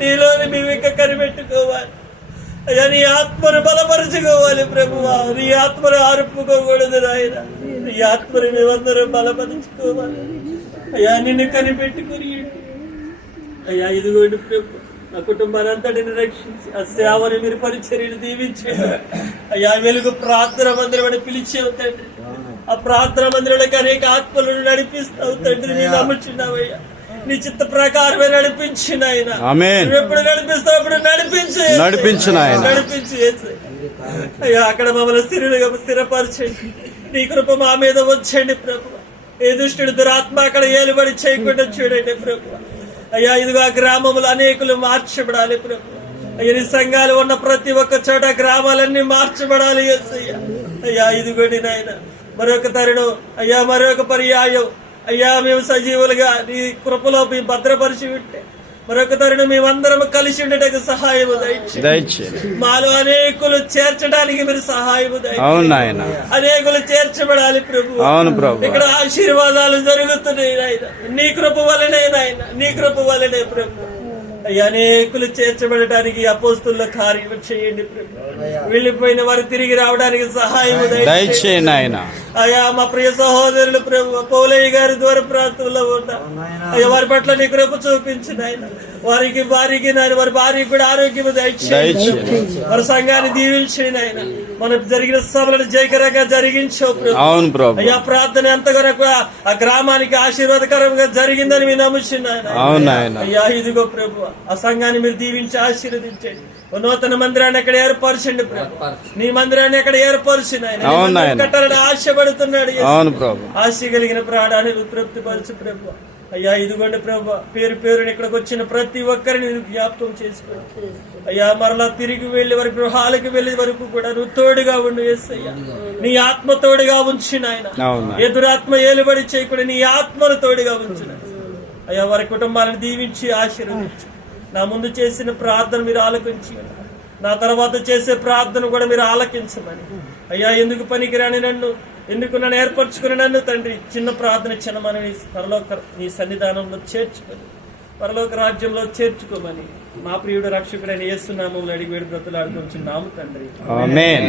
నీలోని మేము ఇంకా కనిపెట్టుకోవాలి అయ్యా. నీ ఆత్మను బలపరుచుకోవాలి ప్రభువా. నీ ఆత్మను ఆరుపుకోకూడదు నాయన. నీ ఆత్మను మేమందరం బలపరుచుకోవాలి అయ్యా. నిన్ను కనిపెట్టుకుని అయ్యా ఇదిగోండి ప్రభు, నా కుటుంబాన్ని అంతటిని రక్షించి ఆ సేవని మీరు పరిచర్యను దీవించండి అయ్యా. వెలుగు ప్రార్థన మందిరం అని పిలిచి తండ్రి, ఆ ప్రార్థన మందిరానికి అనేక ఆత్మలను నడిపిస్తావు తండ్రి. నేను నమ్ముచున్నావయ్యా. నీ చిత్త ప్రకారమే నడిపించిన ఆయన. ఎప్పుడు నడిపిస్తావు అప్పుడు నడిపించు అయ్యా. అక్కడ మమ్మల్ని స్థిరపరచండి. నీ కృప మా మీద వచ్చండి ప్రభు. ఏ దుష్టుడు దురాత్మ అక్కడ ఏలుబడి చేయకుండా చూడండి ప్రభు అయ్యా. ఇదిగో ఆ గ్రామములు అనేకులు మార్చబడాలి ప్రభు అయ్యా. నీ సంఘాలు ఉన్న ప్రతి ఒక్క చోట గ్రామాలన్నీ మార్చబడాలి అయ్యా. ఇదిగోండి నాయన మరొక తరుణం అయ్యా, మరొక పర్యాయం అయ్యా. మేము సజీవులుగా నీ కృపలో మేము భద్రపరిచి ఉంటే మరొక తరుణం మేమందరం కలిసి ఉండేటకు సహాయము దయచేయండి. మాలో అనేకులు చేర్చడానికి మీరు సహాయము దయచేయండి. అనేకులు చేర్చబడాలి ప్రభు. ఇక్కడ ఆశీర్వాదాలు జరుగుతున్నాయి నాయన. నీ కృప వల్లనే నాయన, నీ కృప వల్లనే ప్రభు అయ్యా. అనేకులు చేర్చబడటానికి అపోస్తుల కార్యం చేయండి ప్రభు. వెళ్లిపోయిన వారు తిరిగి రావడానికి సహాయం దయచేయండి ఆయన. అయ్యా మా ప్రియ సహోదరులు ప్రభు పౌలయ్య గారి దూర ప్రాంతంలో ఉన్నా అయ్యా, వారి పట్ల నీ కృప చూపించిన ఆయన. వారికి నాయన, వారి భార్యకి కూడా ఆరోగ్యం దయచేయండి. వారి సంఘాన్ని దీవించండి ఆయన. మన జరిగిన సభలను జయకరంగా జరిగించావు ప్రభు అయ్యా. ప్రార్థన ఎంతవరకు ఆ గ్రామానికి ఆశీర్వాదకరంగా జరిగిందని మేము నమ్ముచున్నాను అయ్యా. ఇదిగో ప్రభు ఆ సంఘాన్ని మీరు దీవించి ఆశీర్వదించండి. నూతన మందిరాన్ని ఎక్కడ ఏర్పరచండి ప్రభు. నీ మందిరాన్ని ఎక్కడ ఏర్పరిచిన ఆయన కట్టాలని ఆశపడుతున్నాడు. ఆశ కలిగిన ప్రాణాన్ని తృప్తిపరచు ప్రభు అయ్యా. ఇదిగోండి ప్రభు, పేరు పేరుని ఇక్కడికి వచ్చిన ప్రతి ఒక్కరిని జ్ఞాపకం చేసుకోండి అయ్యా. మరలా తిరిగి వెళ్లి వారి గృహాలకు వెళ్లే వరకు కూడా నువ్వు తోడుగా ఉండు యేసయ్యా. నీ ఆత్మ తోడుగా ఉంచిన ఆయన. ఎదురాత్మ ఏలుబడి చేయకుండా నీ ఆత్మను తోడుగా ఉంచిన అయ్యా. వారి కుటుంబాలను దీవించి ఆశీర్వదించు. నా ముందు చేసిన ప్రార్థన మీరు ఆలకించి, నా తర్వాత చేసే ప్రార్థన కూడా మీరు ఆలకించమని అయ్యా. ఎందుకు పనికిరాని నన్ను, ఎందుకు నన్ను ఏర్పరచుకుని నన్ను తండ్రి చిన్న ప్రార్థన చిన్నమని పరలోక నీ సన్నిధానంలో చేర్చుకొని పరలోక రాజ్యంలో చేర్చుకోమని మా ప్రియుడు రక్షకుడైన యేసు నామములో అడిగి వేడి బ్రతులాడుకుంటున్నాము తండ్రి.